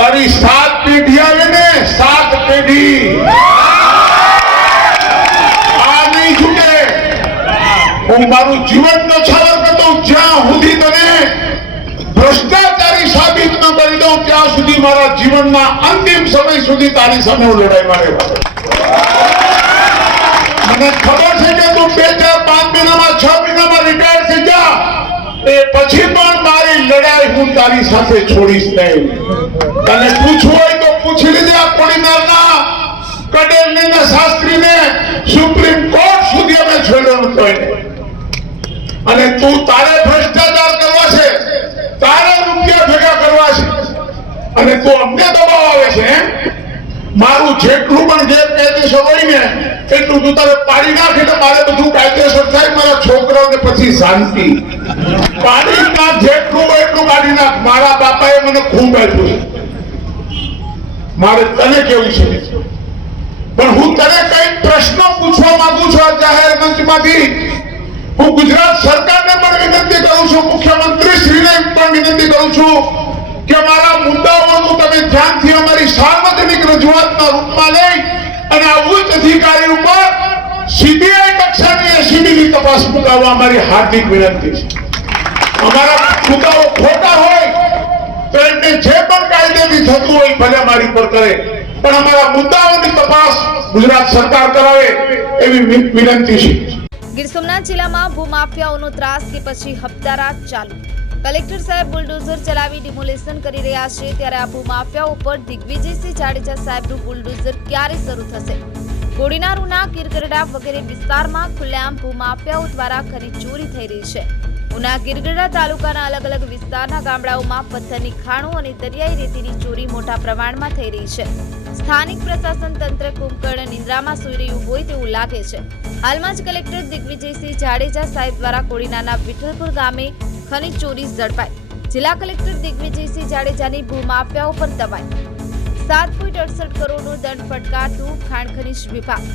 તારી સાત પેઢી આવે ને સાત પેઢી આ નહીં છૂટે હું મારું જીવન નછાવર કરતો જ્યાં સુધી તને ભ્રષ્ટાચારી સાબિત ન કરી દઉં ત્યાં સુધી મારા જીવનના અંતિમ સમય સુધી તારી સામે હું લડાઈ મારે મને ખબર છે કે તું બે ચાર પાંચ મહિનામાં છ મહિનામાં રિટાયર થઈ જા એ પછી પણ હું તારી સાથે છોડીશ નહીં. તને પૂછવું હોય તો પૂછી લીધે આ કોડીનારના કડેલને ને શાસ્ત્રીને સુપ્રીમ કોર્ટ સુધી અમે છોડ્યો નતો અને તું તારે ભ્રષ્ટાચાર કરવા છે. તારે રૂપિયા ભેગા કરવા છે. અને તું અમને દબાવ આવે છે મારું જેટલું પણ ગેરકાયદેસર હોય ને, એટલું તું તારે પાડી નાખે તો મારે બધું કાયદેસર થાય, મારા છોકરાઓને પછી શાંતિ. પાડી નાખ જેટલું કાઢી નાખ મારા બાપાએ મને ખૂબ આપ્યું છે. મારે તને કેવું છે? પણ હું તને કઈ પ્રશ્નો પૂછવા માંગુ છું આ જાહેર મંચમાંથી. હું ગુજરાત સરકારને પણ વિનંતી કરું છું મુખ્યમંત્રી શ્રીને પણ વિનંતી કરું છું કે મારા મુદ્દાઓનું તમે ધ્યાનથી અમારી સાર્વજનિક રજૂઆતના રૂપમાં લઈ અને આ ઉચ્ચ અધિકારી ઉપર સીબીઆઈ કક્ષાની એસીબીની તપાસ મુકાવવા અમારી હાર્દિક વિનંતી છે. અમારા મુદ્દાઓ ખોટા હોય, તો એમને જે પણ કાયદેથી થતું હોય, ભલે મારી પર કરે. પણ અમારા મુદ્દાઓની તપાસ ગુજરાત સરકાર કરાવે એવી વિનંતી છે. ગીર સોમનાથ જિલ્લામાં ભૂમાફિયાઓનો ત્રાસ કે પછી હપ્તારાત ચાલુ. કલેક્ટર સાહેબ બુલડોઝર ચલાવી ડિમોલેશન કરી રહ્યા છે, ત્યારે આ ભૂમાફિયાઓ ઉપર દિગ્વિજયસિંહ જાડેજા સાહેબનું બુલડોઝર ક્યારે શરૂ થશે? કોડીનાર ઉના વગેરે વિસ્તારમાં ખુલ્લેઆમ ભૂમાફિયાઓ દ્વારા ખરીદ ચોરી થઈ રહી છે. ઉના ગિરગઢડા તાલુકાના અલગ અલગ વિસ્તારના ગામડાઓમાં પથ્થરની ખાણો અને દરિયાઈ રેતીની ચોરી મોટા પ્રમાણમાં થઈ રહી છે. સ્થાનિક પ્રશાસન તંત્ર કુંભકર્ણ નિંદ્રામાં સૂઈ રહ્યું હોય તેવું લાગે છે. હાલમાં જ કલેક્ટર દિગ્વિજયસિંહ જાડેજા સાહેબ દ્વારા કોડીનાના વિઠ્ઠલપુર ગામે ખનીજ ચોરી ઝડપાઈ. જિલ્લા કલેક્ટર દિગ્વિજયસિંહ જાડેજાની ભૂમાફિયાઓ પર દબાઈ. સાત પોઈન્ટ અડસઠ કરોડનો દંડ ફટકારતું ખાણ ખનીજ વિભાગ.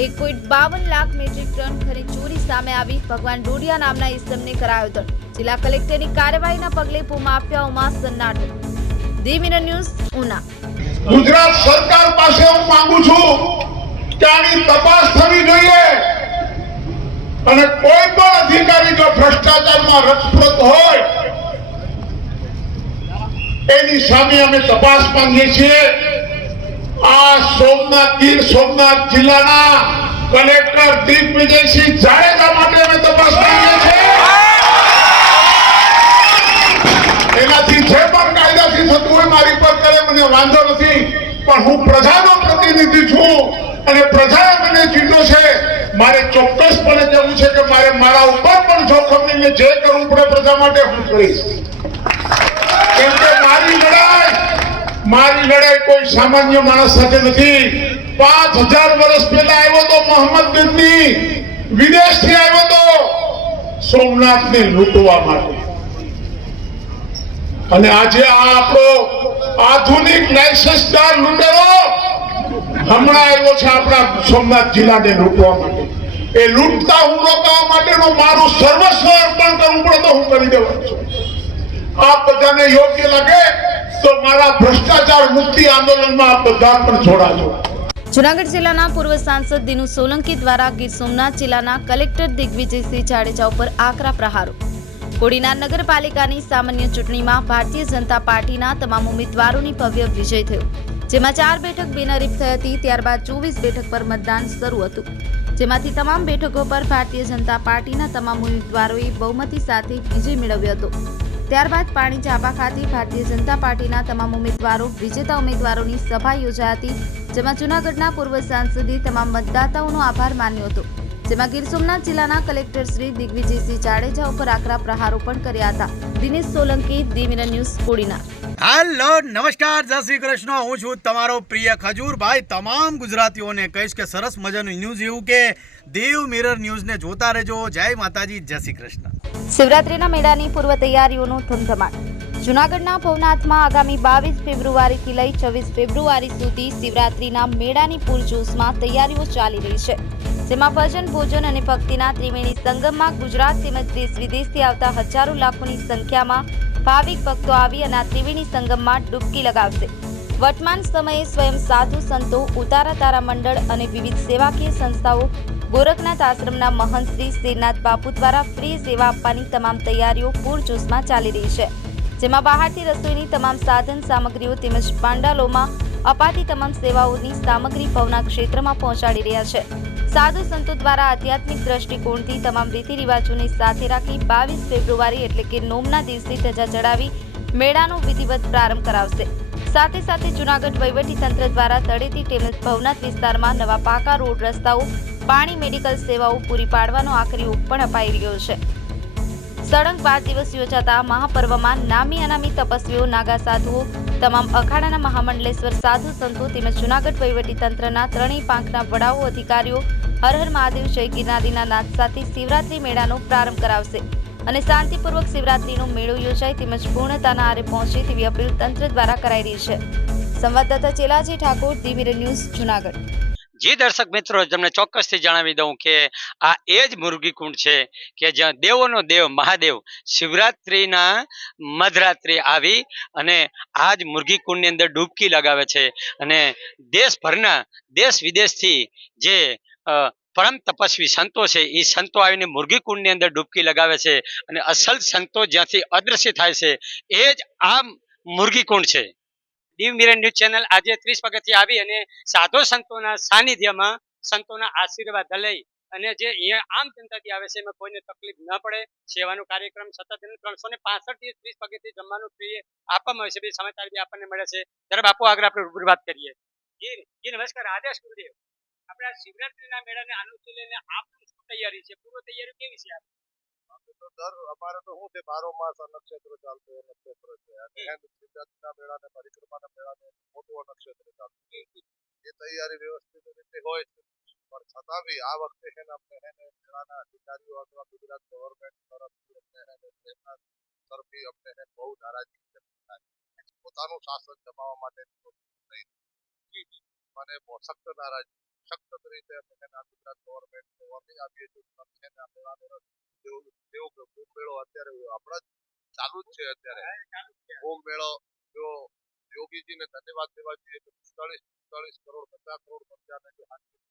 એક પોઈન્ટ બાવન લાખ મેટ્રિક ટન ખનીજ ચોરી સામે આવી. ભગવાન ડોડિયા નામના ઇસમને કરાયો દંડ જિલ્લા કલેક્ટરની કાર્યવાહીના પગલે ભૂમાફિયાઓમાં સન્નાટો. The Mirror News Una. Gujarat સરકાર પાસે હું માંગુ છું કે આની તપાસ થવી જોઈએ. અને કોઈ પણ અધિકારી જો ભ્રષ્ટાચારમાં રસપ્રદ હોય, એની સામે અમે તપાસ માંગીએ છીએ. આ સોમનાથ ગીર સોમનાથ જિલ્લાના કલેક્ટર દિગ્વિજયસિંહ જાડેજા માટે અમે તપાસ કરીએ છીએ. એનાથી જે પણ કાયદાથી થતું હોય મારી પર કરે, મને વાંધો નથી. પણ હું પ્રજાનો પ્રતિનિધિ છું અને પ્રજાએ મને ચૂંટ્યો છે. મારે ચોક્કસપણે કહેવું છે કે મારે મારા ઉપર પણ જોખમ જે કરવું પડે પ્રજા માટે હું કરીશ. કેમ કે મારી લડાઈ મારી લડાઈ કોઈ સામાન્ય માણસ સાથે નથી. પાંચ હજાર વર્ષ પહેલા આવ્યો તો મોહમ્મદ ગંદી. વિદેશથી આવ્યો તો સોમનાથને લૂંટવા માટે. અને આજે આ આપણો આધુનિક લાયસન્સદાર લૂંટરો હમણાં આવ્યો છે આપણા સોમનાથ જિલ્લાને લૂંટવા માટે. એ લૂંટતા હું રોકવા માટેનું મારું સર્વસ્વ અર્પણ કરવું પડે તો હું કરી દેવાનું છું. આપ બધાને યોગ્ય લાગે તો મારા ભ્રષ્ટાચાર મુક્તિ આંદોલનમાં આપ બધા પણ જોડાજો જુનાગઢ જિલ્લાના પૂર્વ સાંસદ દિનુ સોલંકી દ્વારા ગીર સોમનાથ જિલ્લાના કલેક્ટર દિગ્વિજયસિંહ જાડેજા ઉપર આકરા પ્રહારો. કોડીનાર નગરપાલિકાની સામાન્ય ચૂંટણીમાં ભારતીય જનતા પાર્ટીના તમામ ઉમેદવારોની ભવ્ય વિજય થયો, જેમાં ચાર બેઠક બિનહરીફ થઈ હતી, ત્યારબાદ ચોવીસ બેઠક પર મતદાન શરૂ હતું. જેમાંથી તમામ બેઠકો પર ભારતીય જનતા પાર્ટીના તમામ ઉમેદવારોએ બહુમતી સાથે વિજય મેળવ્યો હતો. ત્યારબાદ પાણી ચાંપા ખાતે ભારતીય જનતા પાર્ટીના તમામ ઉમેદવારો, વિજેતા ઉમેદવારોની સભા યોજાઈ હતી, જેમાં જૂનાગઢના પૂર્વ સાંસદે તમામ મતદાતાઓનો આભાર માન્યો હતો. જેમાં ગીર સોમનાથ જિલ્લાના કલેક્ટર શ્રી દિગ્વિજયસિંહ જાડેજા ઉપર આકરા પ્રહારો પણ કર્યા હતા. Dinesh Solanki the Mirror News કોડીના હાલો નમસ્કાર જય શ્રી કૃષ્ણ. હું છું તમારો પ્રિય ખજૂરભાઈ તમામ ગુજરાતીઓને કહીશ કે સરસ મજાનું ન્યૂઝ એવું કે દેવ મિરર ન્યૂઝને જોતા રહેજો. જય માતાજી જય શ્રી કૃષ્ણ. શિવરાત્રીના મેળાની પૂર્વ તૈયારીઓનો ધમધમાટ. જૂનાગઢના ભવનાથમાં આગામી બાવીસ ફેબ્રુઆરીથી લઈ છવ્વીસ ફેબ્રુઆરી સુધી શિવરાત્રીના મેળાની પૂરજોશમાં તૈયારીઓ ચાલી રહી છે. જેમાં ભજન, ભોજન અને ભક્તિના ત્રિવેણી સંગમમાં ગુજરાત તેમજ દેશ વિદેશથી આવતા હજારો લાખોની સંખ્યામાં ભાવિક ભક્તો આવી અને આ ત્રિવેણી સંગમમાં ડૂબકી લગાવશે. વર્તમાન સમયે સ્વયં સાધુ, સંતો, ઉતારા તારા મંડળ અને વિવિધ સેવાકીય સંસ્થાઓ ગોરખનાથ આશ્રમના મહંત શ્રી શ્રીનાથ બાપુ દ્વારા ફ્રી સેવા આપવાની તમામ તૈયારીઓ પૂરજોશમાં ચાલી રહી છે. જેમાં બહારથી રસોઈની તમામ સાધન સામગ્રીઓ તેમજ પાંડાલોમાં અપાતી તમામ સેવાઓની સામગ્રી ભવના ક્ષેત્રમાં પહોંચાડી રહ્યા છે. સાધુ સંતો દ્વારા આધ્યાત્મિક દ્રષ્ટિકોણથી તમામ રીતિ રિવાજોને સાથે રાખી બાવીસ ફેબ્રુઆરી એટલે કે નોમના દિવસે ધજા ચડાવી મેળાનો વિધિવત પ્રારંભ કરાવશે. સાથે સાથે જૂનાગઢ તંત્ર દ્વારા તળેટી તેમજ ભવનાથ વિસ્તારમાં નવા પાકા રોડ રસ્તાઓ, પાણી મેડિકલ સેવાઓ પૂરી પાડવાનો આખરી પણ અપાઈ રહ્યો છે. સળંગ બાર દિવસ યોજાતા મહાપર્વમાં નામી અનામી તપસ્વીઓ, નાગા સાધુઓ તમામ અખાડાના મહામંડલેશ્વર સાધુ સંતો તેમજ જૂનાગઢ તંત્રના ત્રણેય પાંખના વડાઓ, અધિકારીઓ, હર હર મહાદેવ, જય ગિરનારીના નાદ સાથે શિવરાત્રી મેળાનો પ્રારંભ કરાવશે. અને શાંતિપૂર્વક શિવરાત્રીનો મેળો યોજાય તેમજ પૂર્ણતાના આરે પહોંચે તેવી અપીલ તંત્ર દ્વારા કરાઈ રહી છે. સંવાદદાતા ચેલાજી ઠાકોર દિવીર ન્યૂઝ જૂનાગઢ. જી દર્શક મિત્રો, તમને ચોક્કસથી જણાવી દઉં કે આ એ જ મુરગીકુંડ છે કે જ્યાં દેવોનો દેવ મહાદેવ શિવરાત્રિના મધરાત્રિ આવી અને આ જ મુરગીકુંડની અંદર ડૂબકી લગાવે છે. અને દેશભરના, દેશ વિદેશથી જે પરમ તપસ્વી સંતો છે, એ સંતો આવીને મુરગી કુંડની અંદર ડૂબકી લગાવે છે અને અસલ સંતો જ્યાંથી અદ્રશ્ય થાય છે, એ જ આ મુરગી કુંડ છે. દીવ મિરર ન્યૂઝ ચેનલ આજે ત્રીસ પગથી આવી અને સાધુ સંતોના સાનિધ્યમાં સંતોના આશીર્વાદ લઈ અને જે આમ જનતાથી આવે છે એમાં કોઈને તકલીફ ન પડે. સેવાનો કાર્યક્રમ સતત ત્રણસો ને પાસઠ ત્રીસ પગથી જમવાનું ફ્રી આપવામાં આવે છે. બી સમાચાર બી આપણને મળે છે. ત્યારે બાપુ આગળ આપણે રૂબરૂ વાત કરીએ. જી જી, નમસ્કાર. આદેશ ગુરુદેવ, આપણા શિવરાત્રિના મેળાને અનુસરીને આપની શું તૈયારી છે? પૂર્વ તૈયારી કેવી છે આપની? દર અમારે તો શું છે બારો માસ નક્ષત્ર ચાલતું નક્ષત્ર છે. અને સિદ્ધાર્થના મેળાને પરિક્રમાના મેળાને મોટું નક્ષત્ર ચાલતું છે. એ તૈયારી વ્યવસ્થિત રીતે હોય છે. પણ છતાં બી આ વખતે છે ને આપણે એને મેળાના અધિકારીઓ અથવા ગુજરાત ગવર્મેન્ટ તરફથી અમને છે તેમના તરફથી અમને છે બહુ નારાજગી છે. પોતાનું શાસન જમાવવા માટે મને બહુ સખ્ત નારાજગી સખત રીતે અમે છે ગુજરાત ગવર્મેન્ટ આપીએ છીએ. કે કુંભ મેળો અત્યારે આપણા ચાલુ જ છે અત્યારે. કુંભ મેળો જો યોગીજીને ધન્યવાદ દેવા જોઈએ તો પિસ્તાળીસ પિસ્તાળીસ કરોડ પચાસ કરોડ પંચાને જો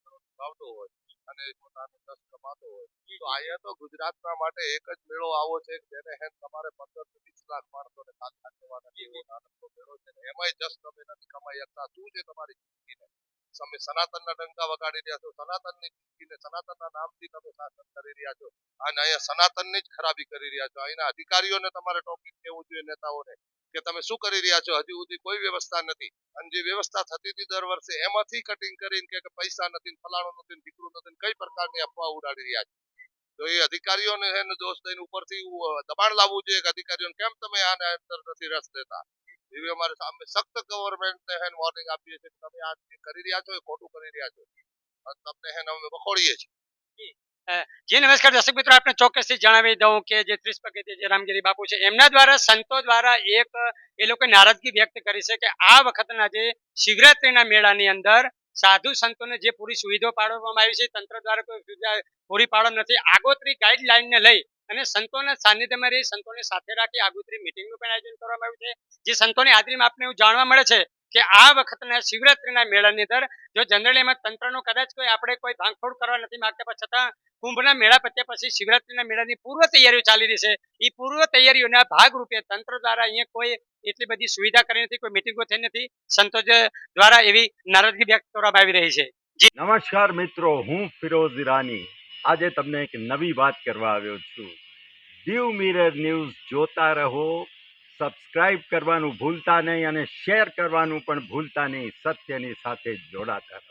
કરોડ કમાવતો હોય અને પોતાનો દસ કમાતો હોય. તો અહીંયા તો ગુજરાતના માટે એક જ મેળો આવો છે જેને હેન તમારે પંદરથી વીસ લાખ માણસોને કામ કરવાના એવો નાનકડો મેળો છે. એમાંય દસ તમે નથી કમાઈ શકતા. શું છે તમારી જિંદગીને? તમે સનાતનના ડંકા વગાડી રહ્યા છો, સનાતનની જિંદગીને સનાતનના નામથી તમે શાસન કરી રહ્યા છો. અને અહીંયા સનાતનની જ ખરાબી કરી રહ્યા છો. અહીંના અધિકારીઓને તમારે ટોપિક કેવું જોઈએ, નેતાઓને, કે તમે શું કરી રહ્યા છો? હજી સુધી કોઈ વ્યવસ્થા નથી. અને જે વ્યવસ્થા થતી હતી દર વર્ષે, એમાંથી કટિંગ કરીને કે પૈસા નથી, ફલાણો ફલાણું નથી દીકરો નથી કઈ પ્રકારની અફવા ઉડાડી રહ્યા છે? તો એ અધિકારીઓને એને દોષ દઈને ઉપરથી દબાણ લાવવું જોઈએ કે અધિકારીઓને, કેમ તમે આને અંદર નથી રસ દેતા? એવી અમારે સામે સખ્ત ગવર્મેન્ટને હેન વોર્નિંગ આપીએ છીએ તમે આ કરી રહ્યા છો એ ખોટું કરી રહ્યા છો. તમને હેન અમે વખોડીએ છીએ. જી, નમસ્કાર દર્શક મિત્રો આપણે ચોક્કસથી જણાવી દઉં કે જે ત્રીસ પગથિયે જે રામગીરી બાપુ છે, એમના દ્વારા, સંતો દ્વારા એક, એ લોકો નારાજગી વ્યક્ત કરી છે કે આ વખતના જે શિવરાત્રીના મેળાની અંદર સાધુ સંતોને જે પૂરી સુવિધાઓ પાડવામાં આવી છે, તંત્ર દ્વારા કોઈ પૂરી પાડવામાં નથી. આગોતરી ગાઈડલાઈનને લઈ અને સંતોના સાનિધ્યમાં રહી, સંતોને સાથે રાખી આગોતરી મિટિંગનું પણ આયોજન કરવામાં આવ્યું છે. જે સંતોની હાજરીમાં આપને એવું જાણવા મળે છે કે આ વખતના શિવરાત્રીના મેળાની અંદર જો જનરલી એમાં તંત્રનો કદાચ કોઈ આપણે કોઈ ભાંગફોડ કરવા નથી માંગતા છતાં કુંભના મેળા પત્યા પછી શિવરાત્રીના મેળાની પૂર્વ તૈયારીઓ ચાલી રહી છે. એ પૂર્વ તૈયારીઓના ભાગરૂપે તંત્ર દ્વારા અહીંયા કોઈ એટલી બધી સુવિધા કરી નથી, કોઈ મિટિંગો થઈ નથી. સંતો દ્વારા એવી નારાજગી વ્યક્ત કરવામાં આવી રહી છે. નમસ્કાર મિત્રો, હું ફિરોઝ ઈરાની. આજે તમને એક નવી વાત કરવા આવ્યો છું. દીવ મિરર ન્યૂઝ જોતા રહો સબસ્ક્રાઈબ કરવાનું ભૂલતા નહીં અને શેર કરવાનું પણ ભૂલતા નહીં, સત્યની સાથે જોડાતા રહો.